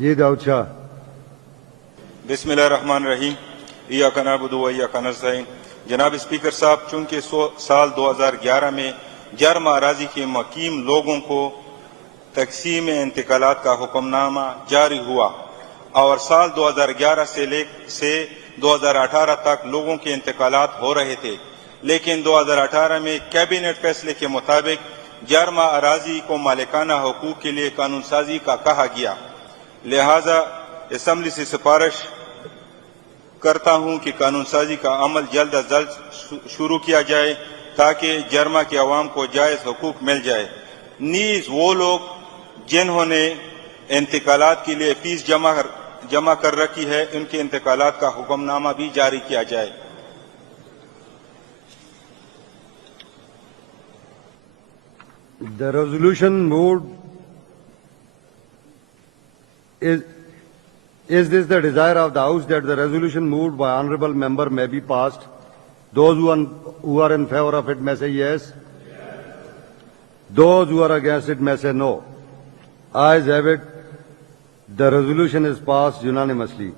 جی داؤد شاہ. بسم اللہ الرحمن الرحیم. ایاک نعبد و ایاک نستعین. جناب اسپیکر صاحب، چونکہ سال 2011 میں جرم اراضی کے مقیم لوگوں کو تقسیم انتقالات کا حکم نامہ جاری ہوا اور سال 2011 سے 2018 تک لوگوں کے انتقالات ہو رہے تھے، لیکن 2018 میں کیبنٹ فیصلے کے مطابق جرم اراضی کو مالکانہ حقوق کے لیے قانون سازی کا کہا گیا. لہذا اسمبلی سے سفارش کرتا ہوں کہ قانون سازی کا عمل جلد از جلد شروع کیا جائے تاکہ جرما کے عوام کو جائز حقوق مل جائے. نیز وہ لوگ جنہوں نے انتقالات کے لیے فیس جمع کر رکھی ہے، ان کے انتقالات کا حکم نامہ بھی جاری کیا جائے. The resolution moved. Is this the desire of the House that the resolution moved by honourable member may be passed? Those who are in favour of it may say yes. Those who are against it may say no. Ayes have it. The resolution is passed unanimously.